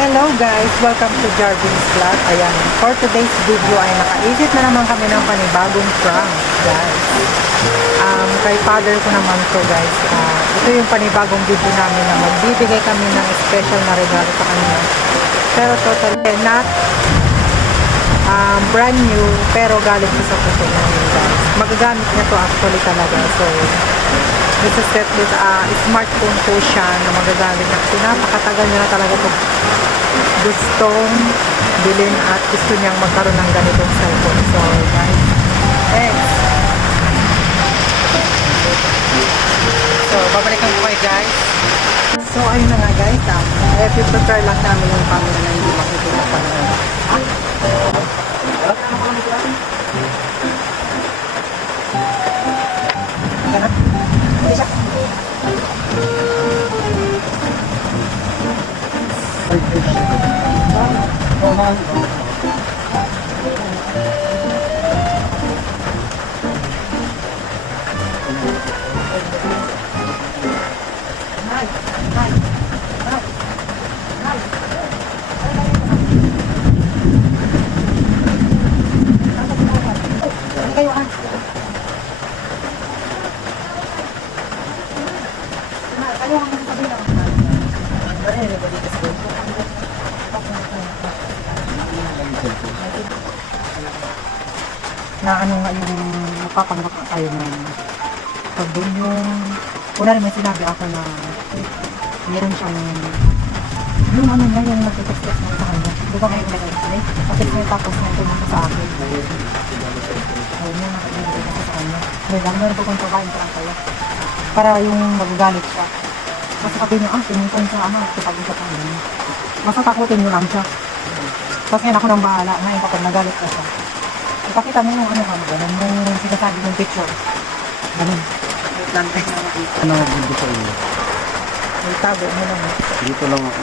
Hello guys! Welcome to Jarvin's Vlog. Ayan, for today's video ay nakaisip na naman kami ng panibagong prank, guys. Kay father ko naman to, guys. Ito yung panibagong video namin na magbibigay kami ng special na regalo sa kanya. Pero totally not brand new, pero galing ko sa puso namin, guys. Magagamit niya to actually talaga. So, this is set with smartphone po siya na magagamit na kasi napakatagal niya na talaga ito gustong bilhin at gusto niyang magkaroon ng ganitong cellphone. So guys, thanks. So babalikan ko kayo guys. So ayun na nga guys, prepare lang namin yung camera na hindi makikita pa na na ano nga yung mapapanggap tayo na pag doon una rin may sinabi ako na meron siyang yung ano nga yung nag-text na sa kanya di ba ngayon nag-text kasi may tapos na ito sa akin ayun yung nakibigay kasi sa kanya meron po kung kain lang kayo para yung magagalit siya kasi sabi niya pinintan siya sa pag-usap ng ganyan basta takutin niyo lang siya kasi ngayon ako nang bahala ngayon kapag nagalit ka siya ipakita mo yung ano ka ganun yung sinasabi ng picture ganun wait lang tayo na makita ano dito sa inyo? may tago mo lang Dito lang ako.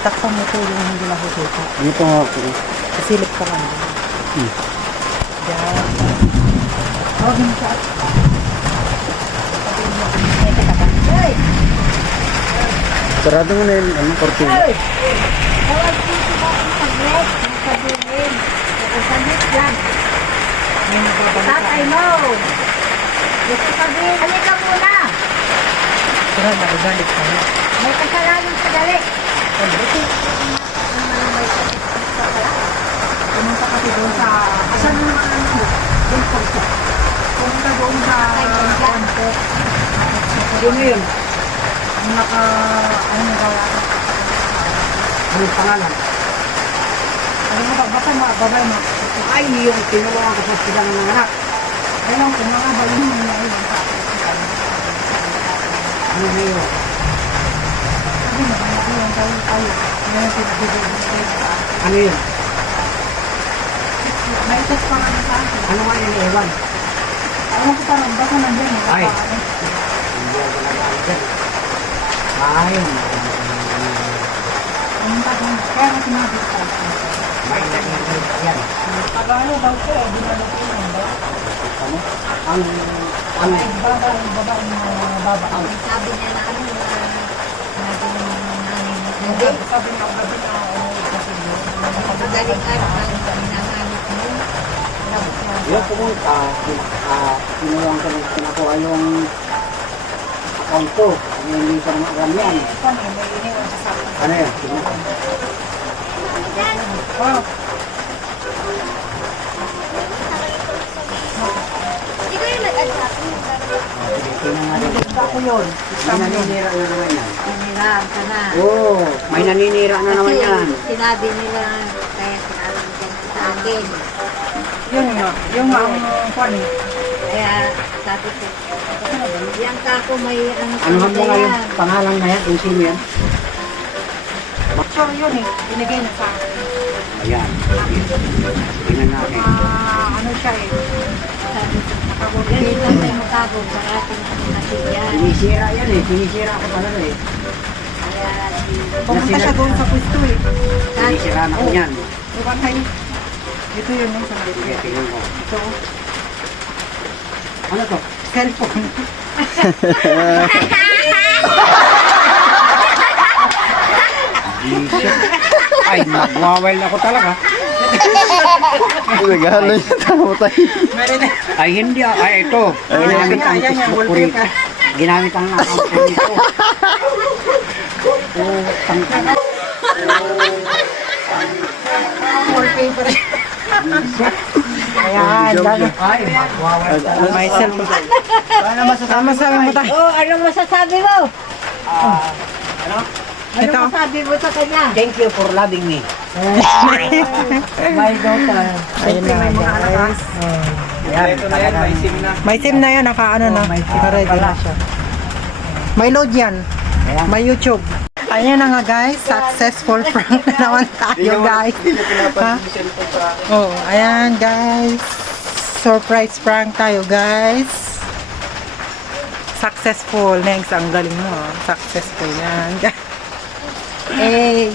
itakpan mo to yung hindi nakikita Dito nga ako. isilip ka lang yan huwag mo siya sabihin mo may katakan Sarado mo na yun, ano, kortina. Tawag dito ba ang saglit? Sabihin. Saglit lang. may nagbabalita Tatay mo. Gusto sabihin. Halika muna. sira nagagalit ka na May kasalanan sa dali. pumunta kasi doon sa asan mo naman ano doon po siya pumunta doon sa kanto yun yun ang naka ano nga anong pangalan ano mo basta babay mo ay yung tinulungan ko sa sila ng anak ayun kung mga ba yun yung naiwan sa akin ano na yun sabi mo ano tayo ano yung pinabibigay mo sa akin ano yun may itas pa nga sa akin. Ano nga yung iwan? Alam ko parang baka nandun. Ay. Hindi ako nag-alagad. Ay. Anong tagang? Kaya nga sinabi ko. May nag-alagad yan. Pag-ano daw ko, dinalatin ba? Ano? Ang baba ang Sabi niya na ano sabi niya ang gabi na Magaling araw ang hinahanap mo. Yung pumunta, tinulungan ko ng pinakuha yung account ko. Hindi ko naman alam yan. may iniwan sa sabi. Ano yan? Tignan ko. Oh. Hindi ko yung nag-adjust. Sige, tingnan nga rin. Ako yun. May naninira na naman yan. Piniraan ka na. Oo, may naninira na naman yan. Sinabi nila kaya sinabi ka sa akin. Yun nga. Yung ang kwan eh. Kaya sabi ko, yan ka ako may ano Ano mo nga yung pangalan na yan? Yung sino yan? Sure yun eh. Binigay na sa akin. Ayan. Tingnan natin. Ano siya eh. sabi ko, ganito lang tayo matagog sa ating natin yan. Sinisira yan eh. Sinisira ako talaga eh. Kaya Pumunta siya doon sa pwesto eh. Sinisira na ko yan. Diba kayo? Ito yun yung sa Sige, tingnan ko. Ito. Ano to? Cellphone. Ay, magwawild ako talaga. Regalo yung tao tayo. Ay, hindi. Ay, ito. Ginamit ang Facebook ko rito. Ginamit ang account ko rito. Ayan, dami. Ay, magwawild talaga. May cellphone. Ano masasabi mo tayo? Oh, anong masasabi mo? Ano? Ano Ito. masasabi mo sa kanya? Thank you for loving me. My daughter. Ayun na, guys. Yan, ito na yan. May SIM na. May SIM na yan, naka-ano na. Naka-ready na siya. May load yan. May YouTube. Ayan na nga guys, successful prank na naman tayo guys. Ha? Oh, ayan guys. Surprise prank tayo guys. Successful. Next, ang galing mo. Successful yan. Eh,